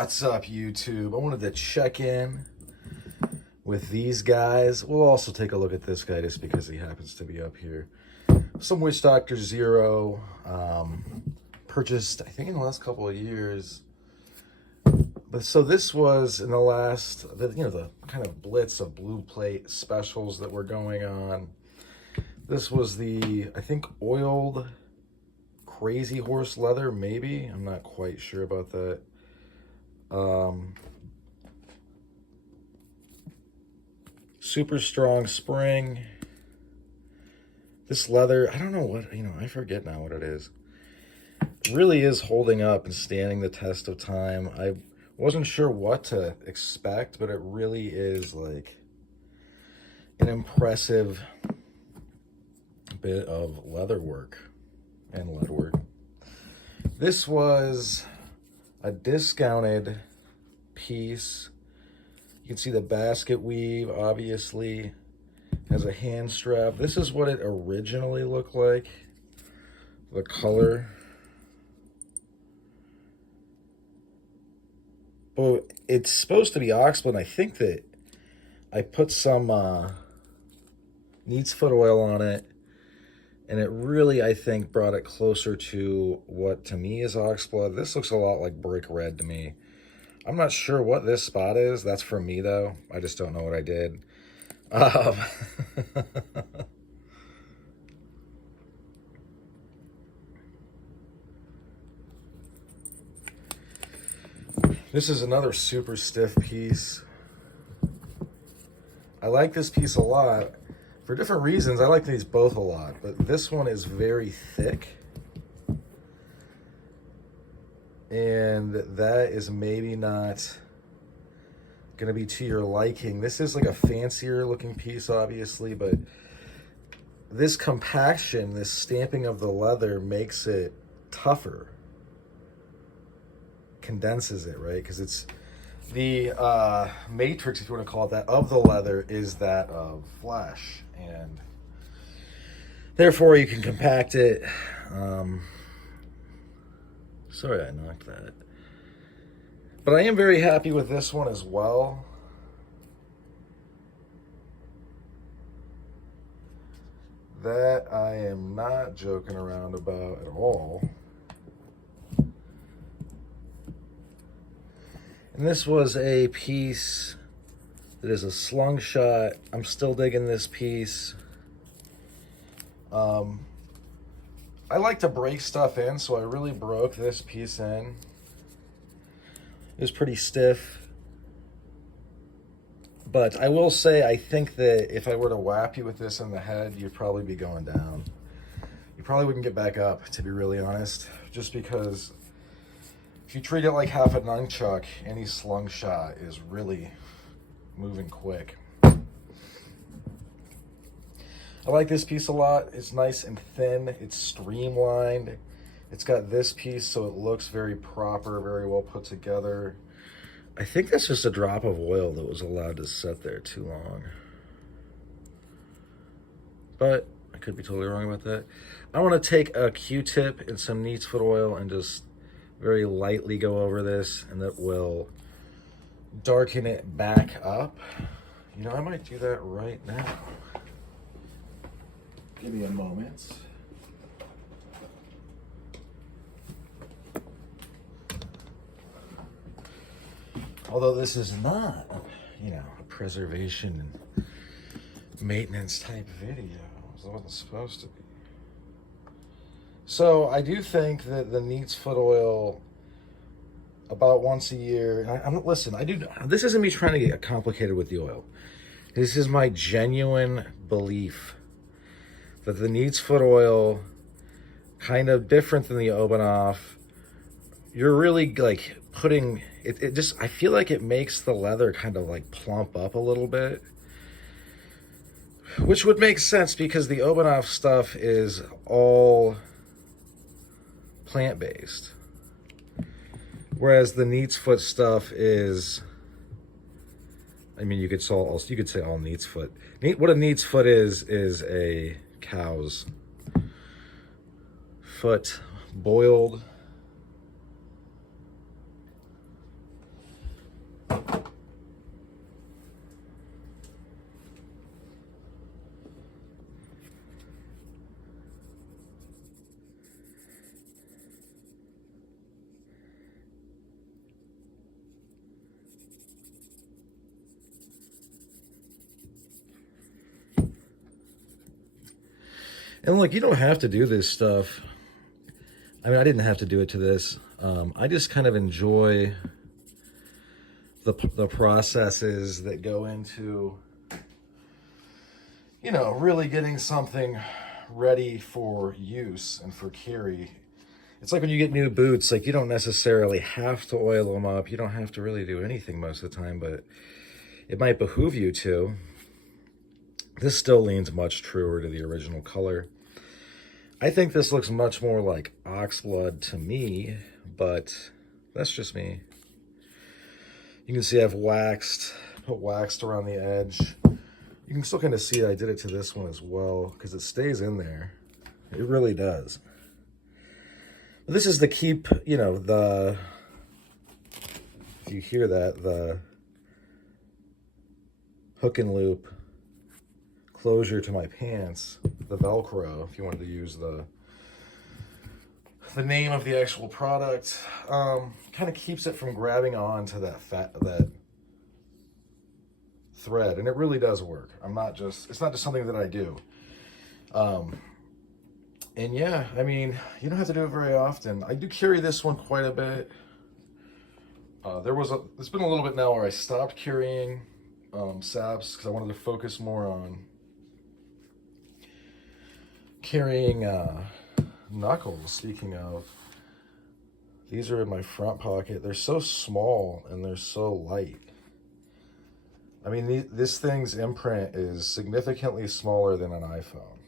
What's up, YouTube? I wanted to check in with these guys. We'll also take a look at this guy just because he happens to be up here. Some Witchdoctor Zero, purchased, I think, in the last couple of years. But so this was in the last, the kind of blitz of blue plate specials that were going on. This was the, I think, oiled Crazyhorse leather, maybe. I'm not quite sure about that. Super strong spring. This leather, I don't know what, I forget now what it is. It really is holding up and standing the test of time. I wasn't sure what to expect, but it really is like an impressive bit of leather work and lead work. This was a discounted piece. You can see the Basketweave obviously has a hand strap. This is what it originally looked like. The color. But it's supposed to be oxblood, and I think that I put some neat's foot oil on it, and it really, I think, brought it closer to what to me is oxblood. This looks a lot like brick red to me. I'm not sure what this spot is. That's for me, though. I just don't know what I did. This is another super stiff piece. I like this piece a lot. For different reasons, I like these both a lot, but this one is very thick. And that is maybe not gonna be to your liking. This is like a fancier looking piece, obviously, but this compaction, this stamping of the leather makes it tougher. Condenses it, right? Because it's the matrix, if you want to call it that, of the leather is that of flesh, and therefore you can compact it. Sorry I knocked that. But I am very happy with this one as well. That I am not joking around about at all. And this was a piece that is a slung shot. I'm still digging this piece. I like to break stuff in, so I really broke this piece in. It was pretty stiff. But I will say, I think that if I were to whap you with this in the head, you'd probably be going down. You probably wouldn't get back up, to be really honest. Just because if you treat it like half a nunchuck, any slung shot is really moving quick. I like this piece a lot. It's nice and thin. It's streamlined. It's got this piece, so it looks very proper, very well put together. I think that's just a drop of oil that was allowed to sit there too long. But I could be totally wrong about that. I want to take a Q-tip and some neat's foot oil and just very lightly go over this, and that will darken it back up. I might do that right now. Give me a moment. Although this is not, a preservation and maintenance type video. It wasn't supposed to be. So I do think that the neat's foot oil, about once a year, and listen, this isn't me trying to get complicated with the oil. This is my genuine belief that the neat's foot oil, kind of different than the Obanov, you're really like putting it just, I feel like it makes the leather kind of like plump up a little bit, which would make sense because the Obanov stuff is all plant-based, whereas the neat's foot stuff is, you could say all neat's foot. What a neat's foot is a cow's foot boiled And look, you don't have to do this stuff. I mean, I didn't have to do it to this. I just kind of enjoy the processes that go into, you know, really getting something ready for use and for carry. It's like when you get new boots, like you don't necessarily have to oil them up. You don't have to really do anything most of the time, but it might behoove you to. This still leans much truer to the original color. I think this looks much more like oxblood to me, but that's just me. You can see I've put waxed around the edge. You can still kind of see I did it to this one as well because it stays in there. It really does. This is the keep, you know, if you hear that, the hook and loop closure to my pants, the Velcro, if you wanted to use the name of the actual product, kind of keeps it from grabbing on to that thread, and it really does work. It's not just something that I do. And yeah, I mean, you don't have to do it very often. I do carry this one quite a bit. It's been a little bit now where I stopped carrying saps because I wanted to focus more on carrying knuckles. Speaking of, these are in my front pocket. They're so small and they're so light. I mean, this thing's imprint is significantly smaller than an iPhone.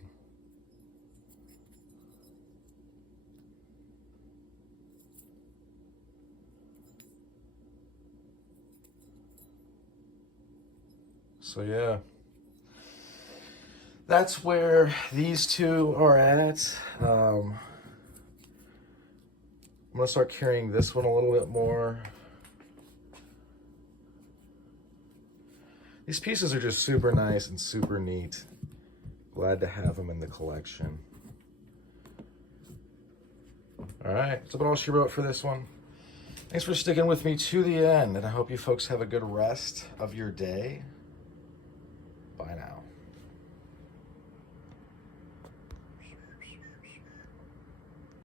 So yeah, that's where these two are at. I'm gonna start carrying this one a little bit more. These pieces are just super nice and super neat. Glad to have them in the collection. All right, that's about all she wrote for this one. Thanks for sticking with me to the end, and I hope you folks have a good rest of your day. Bye now.